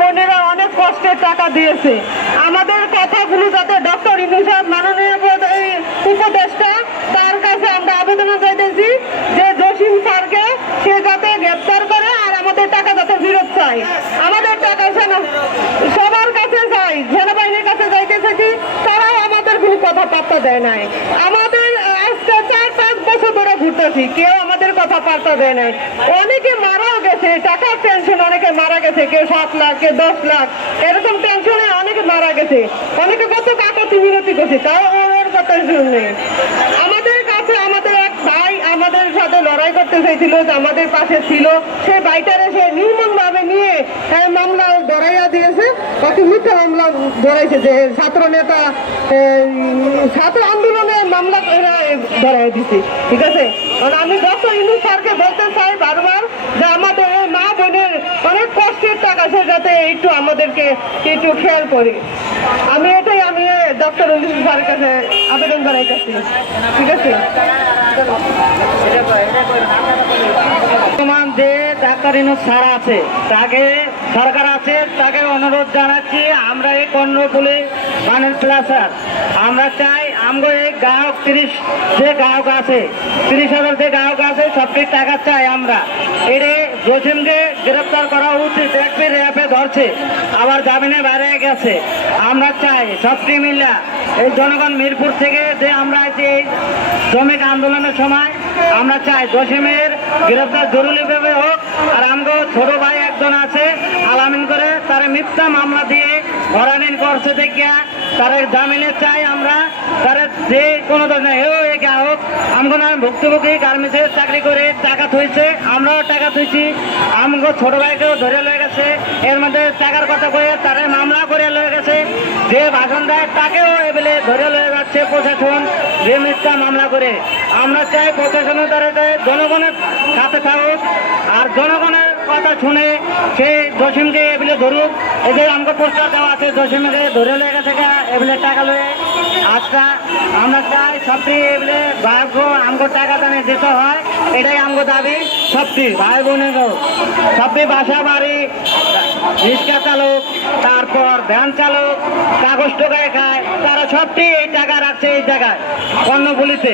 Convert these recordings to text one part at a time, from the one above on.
বোনেরা অনেক কষ্টের টাকা দিয়েছে। আমাদের কথাগুলো যাতে ডক্টর ইনুসাব মাননীয় উপদেষ্টা তার কাছে আমরা আবেদন চাইতেছি যে জসিম স্যারকে সে যাতে গ্রেপ্তার করে আর আমাদের টাকা যাতে ফেরত চাই আমাদের টাকা সবার কাছে চাই সেনাবাহিনীর কাছে যাইতেছে কি তারাও আমাদের কোনো কথা পাত্তা দেয় নাই। আমাদের আজকে চার পাঁচ বছর ধরে ঘুরতেছি, কেউ কথা পাল্টা দেয় নাই। অনেকে মারাও গেছে টাকার টেনশন অনেকে মারা গেছে কেউ সাত লাখ কেউ দশ লাখ। এরকম টেনশনে অনেকে মারা গেছে। অনেকে কত কাকতি মিনতি করছে তাও ওর কথা শুনে আমাদের কাছে আমাদের এক ভাই আমাদের সাথে লড়াই করতে চাইছিল আমাদের পাশে ছিল। সে ভাইটারে সে নির্মূল ভাবে নিয়ে হ্যাঁ, মামলা কত মিথ্যা মামলা ধরাইছে যে ছাত্র নেতা ছাত্র আন্দোলনে মামলা ধরাই দিছে, ঠিক আছে? আমি ডক্টর ইনু স্যারকে বলতে চাই বারবার যে আমাদের এই মা বোনের অনেক কষ্টের টাকা সে যাতে একটু আমাদেরকে একটু খেয়াল করে। আমি এটাই, আমি ডক্টর ইনু স্যারের কাছে আবেদন জানাইতেছি, ঠিক আছে? বর্তমান যে ডাক্তার ইনুস স্যার আছে, তাকে সরকার আছে, তাকে অনুরোধ জানাচ্ছি, আমরা এই কর্ণফুলি মানের প্লাসার আমরা চাই আমরা এই গ্রাহক তিরিশ, যে গ্রাহক আছে, তিরিশ হাজার যে গ্রাহক আছে সবটি টাকা চাই আমরা। এরে জসিমকে গ্রেপ্তার করা উচিত একটি র্যাপে ধরছে, আবার জামিনে বাইরে গেছে। আমরা চাই সবটি মিলা এই জনগণ মিরপুর থেকে যে আমরা যে এই শ্রমিক আন্দোলনের সময় আমরা চাই জসিমের গ্রেফতার জরুরিভাবে হোক। আর আমগো ছোট ভাই একজন আছে, আলামিন করে, তার মিথ্যা মামলা দিয়ে হরানিন করছে দেখিয়া তার জামিনে চাই আমরা। তার যে কোনো ধরনের হেও এগা হোক, আমগো না ভুক্তভোগী গার্মেন্টসে চাকরি করে টাকা থইছে, আমরাও টাকা থইছি। আমগো ছোট ভাইকেও ধরে লয়ে গেছে, এর মধ্যে টাকার কথা কয়ে তারে মামলা করে লয়ে গেছে। যে ভাষণ দেয় তাকেও এবেলে ধরে লয়ে যাচ্ছে প্রশাসন, যে মিথ্যা মামলা করে। আমরা চাই প্রশাসনের দ্বারা জনগণের সাথে থাকুক, আর জনগণের কথা শুনে সে জসিমকে এবেলে ধরুক। যে আমাকে পোস্টার দেওয়া আছে, জসিমকে ধরে লয়ে গেছে এবেলে টাকা লয়ে। আজকা আমরা চাই সবটি এবেলে ভাগ্য আমগো টাকা দানে দিতে হয়, এটাই আমগো দাবি, সবটি ভাই বোনের সবটি বাসা বাড়ি রিক্সা চালক, তারপর ভ্যান চালক, কাগজ টোকায় খায়, তারা সবটি এই টাকা রাখছে, এই জায়গায়। কর্ণফুলিতে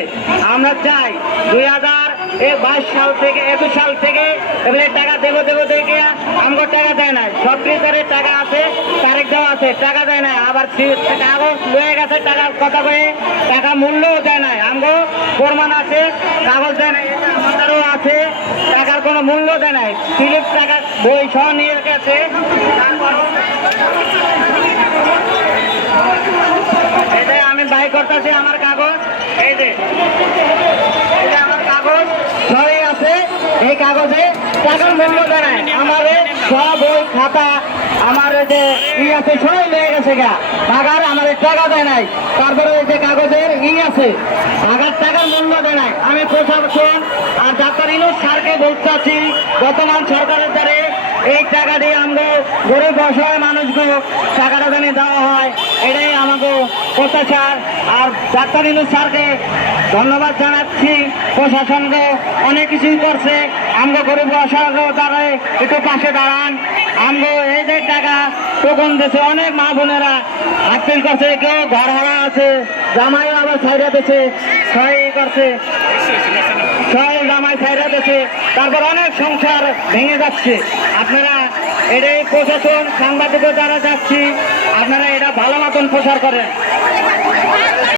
আমরা চাই দুই হাজার এ বাইশ সাল থেকে, একুশ সাল থেকে এবারে টাকা দেবো দেবো দেখে আমগো টাকা দেয় না সব করে টাকা আছে তারিখ দেওয়া আছে, টাকা দেয় না আবার কাগজ লয়ে গেছে টাকার কথা কয়ে, টাকা মূল্যও দেয় না আমগো প্রমাণ আছে, কাগজ দেয় না আছে টাকার কোনো মূল্য দেয় নাই। স্লিপ টাকা বই সহ নিয়ে গেছে তারপরও এটাই আমি বাই করতেছি আমার কাগজ এই যে এটা আমার কাগজ সবই আছে এই কাগজে টাকার মূল্য দাঁড়ায় আমাদের সব বই খাতা, আমার যে ই আছে, সবই লেগে গেছে গা। টাকার আমার টাকা দেয় নাই। তারপরে ওই যে কাগজের ই আছে টাকার টাকার মূল্য দেয় নাই। আমি প্রশাসন আর ডাক্তার ইনুস স্যারকে বলতে চাচ্ছি, বর্তমান সরকারের দ্বারে এই টাকা দিয়ে আমরা গরিব অসহায় মানুষগুলো টাকাটা জানি দেওয়া হয়, এটাই আমাকে প্রত্যাচার আর ডাক্তার ইনুস স্যারকে ধন্যবাদ জানাচ্ছি। প্রশাসনকে অনেক কিছুই করছে। আমগো গরিব অসহায় দ্বারা একটু পাশে দাঁড়ান। আমগো এই যে টাকা টোকন দিয়েছে অনেক মা বোনেরা আপিল করছে, কেউ ঘর হারা আছে, জামাইও আবার ছাইরা দিয়েছে ছয় করছে, ছয় জামাই ছাইরা দিয়েছে তারপর অনেক সংসার ভেঙে যাচ্ছে। আপনারা এটাই প্রশাসন সাংবাদিকের দ্বারা যাচ্ছি, আপনারা এটা ভালো মতন প্রচার করেন।